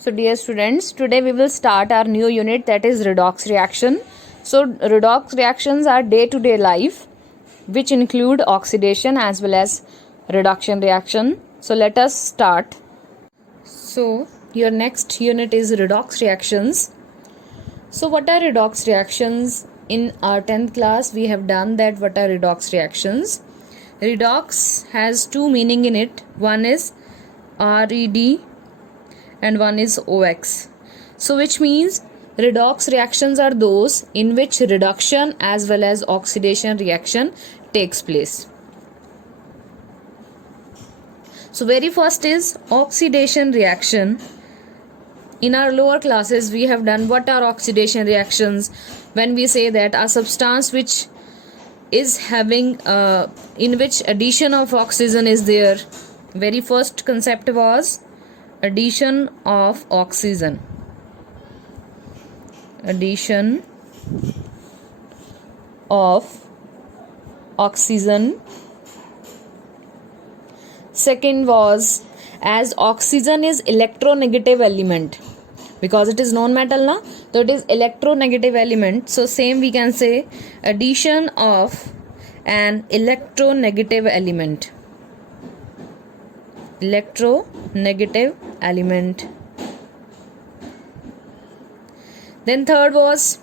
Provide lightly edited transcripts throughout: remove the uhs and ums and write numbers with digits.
So dear students, today we will start our new unit, that is redox reaction. So redox reactions are day-to-day life which include oxidation as well as reduction reaction. So let us start. So your next unit is redox reactions. So what are redox reactions? In our 10th class we have done that what are redox reactions. Redox has two meaning in it. One is RED and one is OX. So which means redox reactions are those in which reduction as well as oxidation reaction takes place. So very first is oxidation reaction. In our lower classes we have done what are oxidation reactions. When we say that a substance which is having in which addition of oxygen is there, very first concept was addition of oxygen. Addition of oxygen. Second was, as oxygen is electronegative element, because it is non-metal na, so it is electronegative element. So same we can say addition of an electronegative element. Electronegative element. Then third was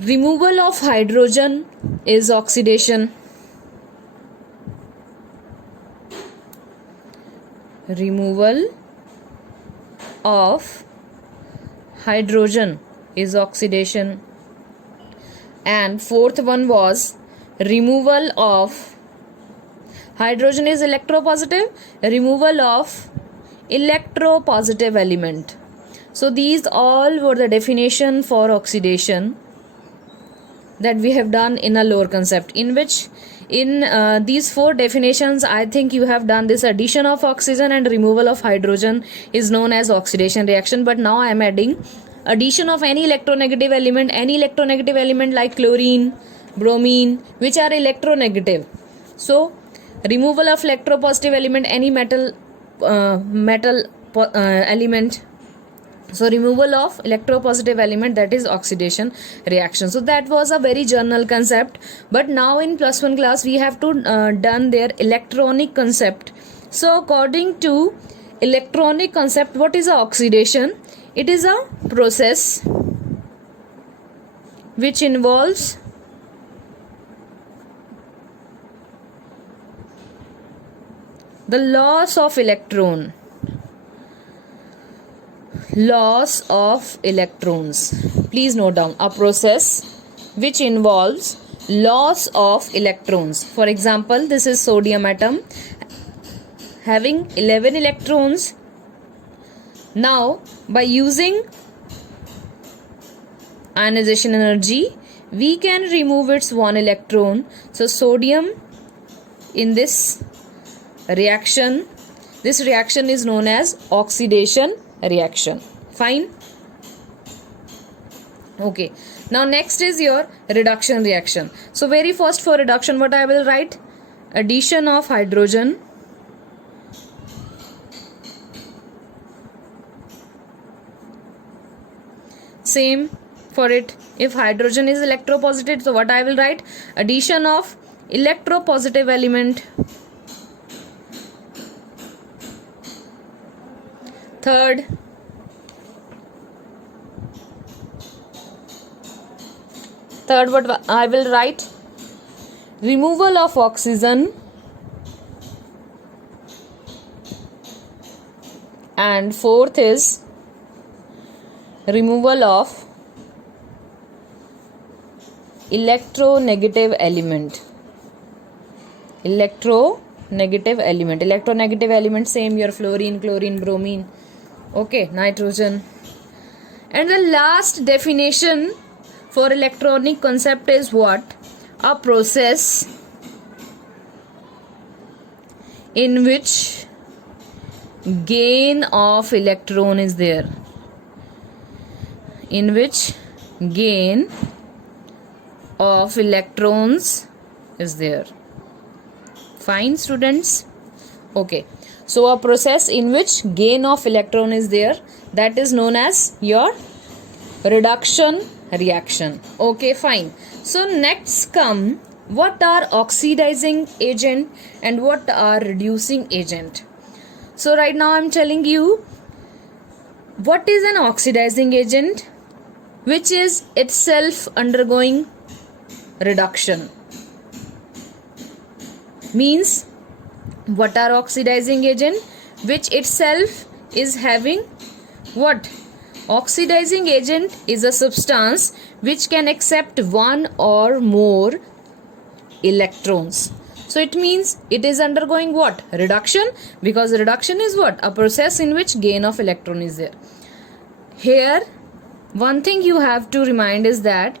removal of hydrogen is oxidation. Removal of hydrogen is oxidation. And fourth one was removal of hydrogen is electropositive, removal of electropositive element. So these all were the definition for oxidation that we have done in a lower concept, in which in these four definitions I think you have done this addition of oxygen and removal of hydrogen is known as oxidation reaction. But now I am adding addition of any electronegative element like chlorine, bromine, which are electronegative. So removal of electropositive element, any metal element. So removal of electropositive element, that is oxidation reaction. So that was a very general concept, but now in plus 1 class we have to done their electronic concept. So according to electronic concept, what is a oxidation? It is a process which involves the loss of electron. Loss of electrons. Please note down, a process which involves loss of electrons. For example, this is sodium atom having 11 electrons. Now by using ionization energy we can remove its one electron. So sodium in this reaction is known as oxidation reaction. Fine. Okay, now next is your reduction reaction. So very first for reduction what I will write, addition of hydrogen same for it. If hydrogen is electropositive, so what I will write, addition of electropositive element. Third, what I will write, removal of oxygen. And fourth is removal of electronegative element. Electronegative element, same your fluorine, chlorine, bromine, okay, nitrogen. And the last definition for electronic concept is what? A process in which gain of electron is there. In which gain of electrons is there. Fine students. Okay, So a process in which gain of electron is there, that is known as your reduction reaction. Okay, fine. So next come, what are oxidizing agent and what are reducing agent? So right now I am telling you what is an oxidizing agent, which is itself undergoing reduction. Means, what are oxidizing agent? Which itself is having what? Oxidizing agent is a substance which can accept one or more electrons. So it means it is undergoing what? Reduction, because reduction is what? A process in which gain of electron is there. Here, one thing you have to remind is that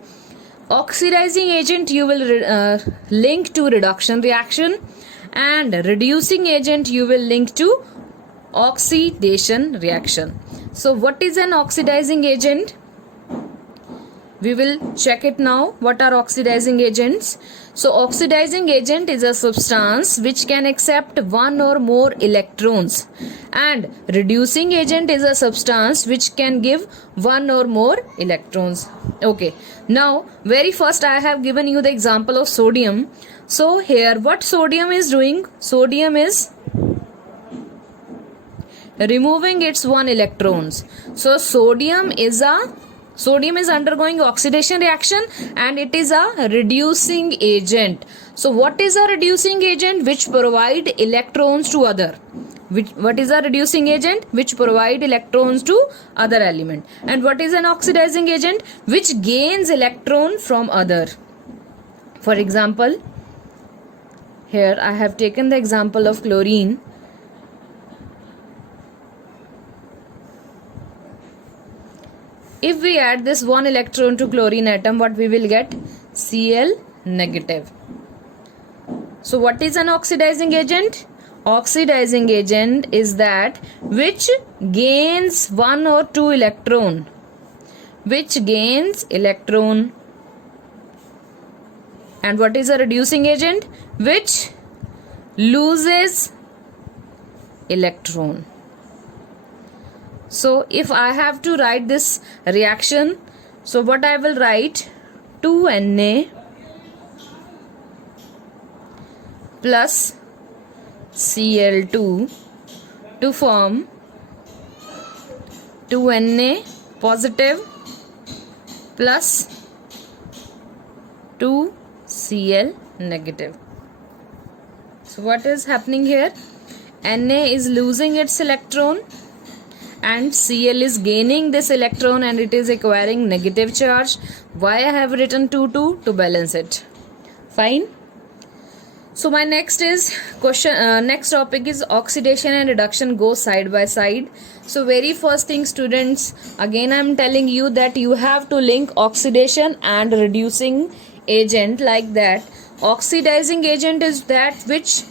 oxidizing agent you will link to reduction reaction, and reducing agent you will link to oxidation reaction. So what is an oxidizing agent? We will check it now. What are oxidizing agents? So oxidizing agent is a substance which can accept one or more electrons, and reducing agent is a substance which can give one or more electrons. Okay, now very first I have given you the example of sodium. So here what sodium is doing? Sodium is removing its one electrons. So sodium is undergoing oxidation reaction, and it is a reducing agent. So what is a reducing agent? Which provide electrons to other. What is a reducing agent? Which provide electrons to other element. And what is an oxidizing agent? Which gains electron from other. For example, here I have taken the example of chlorine. If we add this one electron to chlorine atom, what we will get? Cl negative. So what is an oxidizing agent? Oxidizing agent is that which gains one or two electron. Which gains electron. And what is a reducing agent? Which loses electron. So if I have to write this reaction, so what I will write? 2Na plus Cl2 to form 2Na positive plus 2Cl negative. So what is happening here? Na is losing its electron and Cl is gaining this electron, and it is acquiring negative charge. Why I have written 2 to balance it. Fine. So my next topic is oxidation and reduction go side by side. So very first thing, students, again I am telling you that you have to link oxidation and reducing agent like that. Oxidizing agent is that which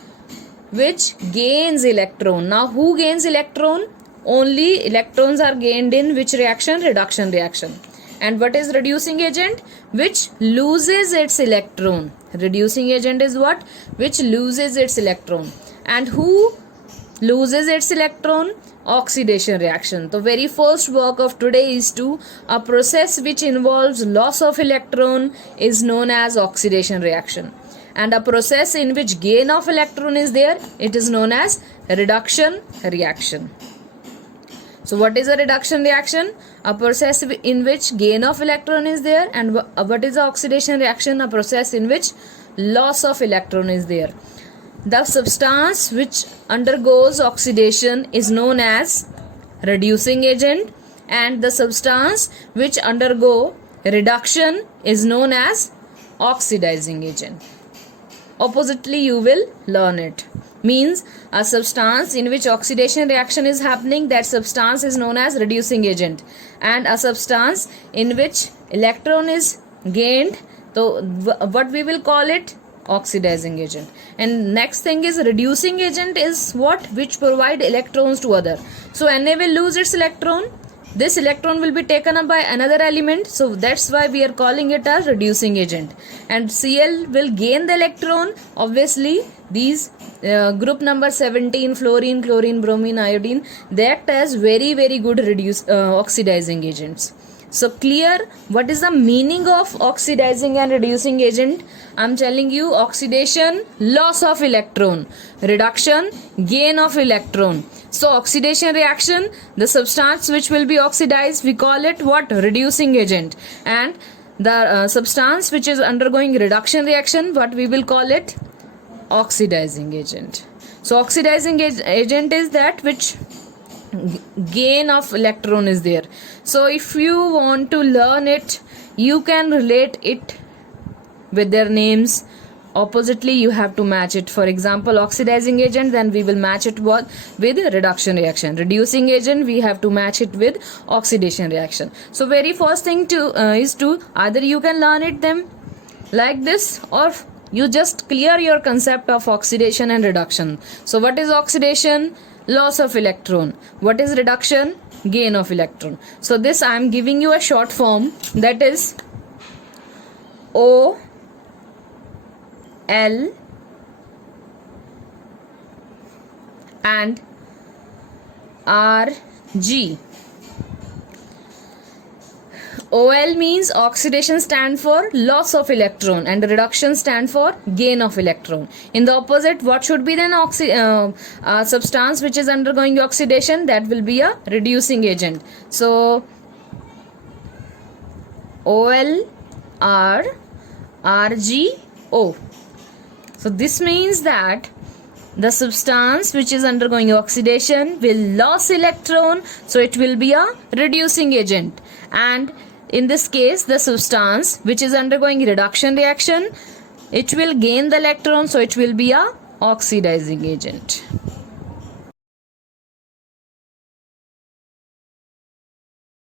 gains electron. Now who gains electron? Only electrons are gained in which reaction? Reduction reaction. And what is reducing agent? Which loses its electron. Reducing agent is what? Which loses its electron. And who loses its electron? Oxidation reaction. The very first work of today is a process which involves loss of electron is known as oxidation reaction. And a process in which gain of electron is there, it is known as reduction reaction. So what is a reduction reaction? A process in which gain of electron is there. And what is the oxidation reaction? A process in which loss of electron is there. The substance which undergoes oxidation is known as reducing agent, and the substance which undergo reduction is known as oxidizing agent. Oppositely you will learn it. Means a substance in which oxidation reaction is happening, that substance is known as reducing agent, and a substance in which electron is gained, so what we will call it? Oxidizing agent. And next thing is reducing agent is what? Which provide electrons to other. So Na will lose its electron, this electron will be taken up by another element, so that's why we are calling it as reducing agent. And Cl will gain the electron, obviously These group number 17, fluorine, chlorine, bromine, iodine, they act as very very good oxidizing agents. So clear what is the meaning of oxidizing and reducing agent? I'm telling you, oxidation, loss of electron, reduction, gain of electron. So oxidation reaction, the substance which will be oxidized, we call it what? Reducing agent. And the substance which is undergoing reduction reaction, what we will call it? Oxidizing agent. So oxidizing agent is that which gain of electron is there. So if you want to learn it, you can relate it with their names. Oppositely, you have to match it. For example, oxidizing agent, then we will match it with reduction reaction. Reducing agent, we have to match it with oxidation reaction. So very first thing is to either you can learn it them like this, or you just clear your concept of oxidation and reduction. So what is oxidation? Loss of electron. What is reduction? Gain of electron. So this I am giving you a short form, that is O L and R G. OL means oxidation stand for loss of electron and reduction stand for gain of electron. In the opposite, what should be then substance which is undergoing oxidation? That will be a reducing agent. So OL R RG O. So this means that the substance which is undergoing oxidation will lose electron, so it will be a reducing agent. And in this case, the substance which is undergoing reduction reaction, it will gain the electron, so it will be a oxidizing agent.